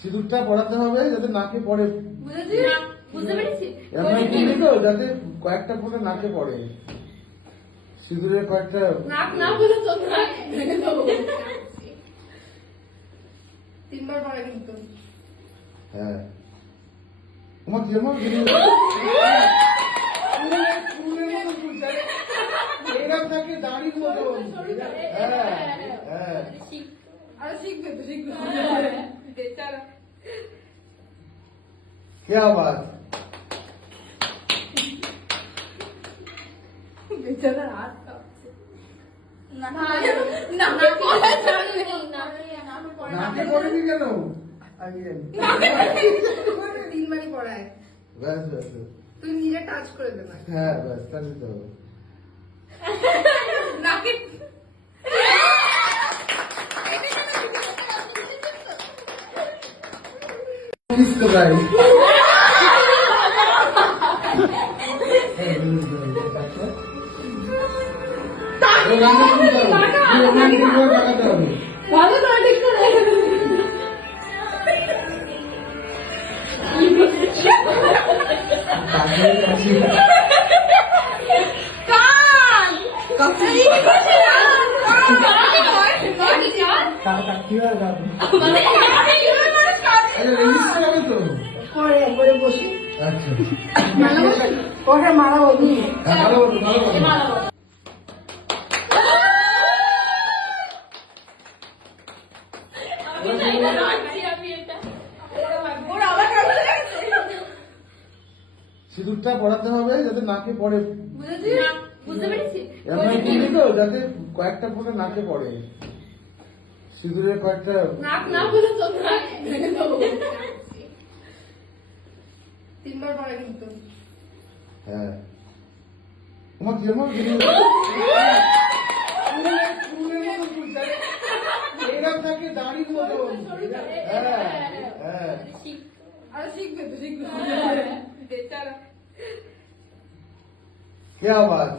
সিঁদুরটা পড়াতে হবে যাতে নাকে পড়ে, বুঝতে পেরেছি তো যাতে কয়েকটা ফোঁটা নাকে পড়ে, সিঁদুরের কয়েকটা তিনবার পড়া কিন্তু। হ্যাঁ তোমার যেমন এরকম থাকে দাঁড়ির মতন। হ্যাঁ হ্যাঁ আরে শিখবে তো শিখবে। বেচারা क्या बात, বেচারা হাত কাঁপছে। নাকে পড়েনি কেন? তিনবারই পড়ায়, ব্যাস ব্যাস, তুই নিজে টাচ করে দে না। হ্যাঁ ব্যাস তাহলে তো নাকে তো ভাই টাকাতে হবে। ভালো না ঠিক করে বসি মারা বলি ভালো ভালো সিঁদুরটা পড়াতে হবে যাতে নাকে পড়ে, বুঝতে পেরেছি তো যাতে কয়েকটা ফোঁটা নাকে পড়ে, সিঁদুরের কয়েকটা তিনবার পড়া কিন্তু। হ্যাঁ তোমার যেমন এরকম থাকে দাঁড়ির মতন। হ্যাঁ হ্যাঁ আরে শিখবে তো শিখবে। বেচারা क्या बात,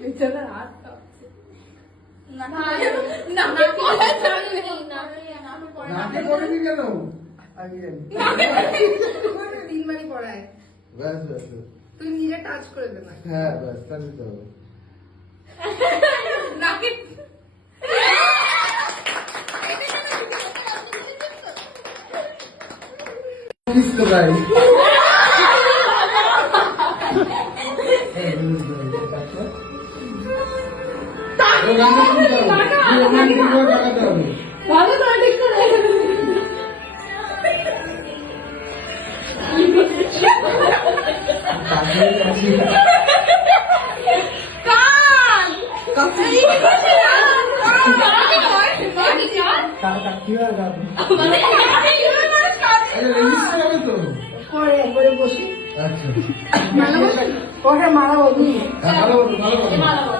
বেচারা হাত কাঁপছে। নাকে পড়েনি কেন? তিনবারই পড়ায়, ব্যাস ব্যাস, তুই নিজে টাচ করে দে না। হ্যাঁ ব্যাস তাহলে তো নাকে তো ভাই টাকাতে হবে। ভালো না ঠিক করে আচ্ছা মারা বলি ভালো ভালো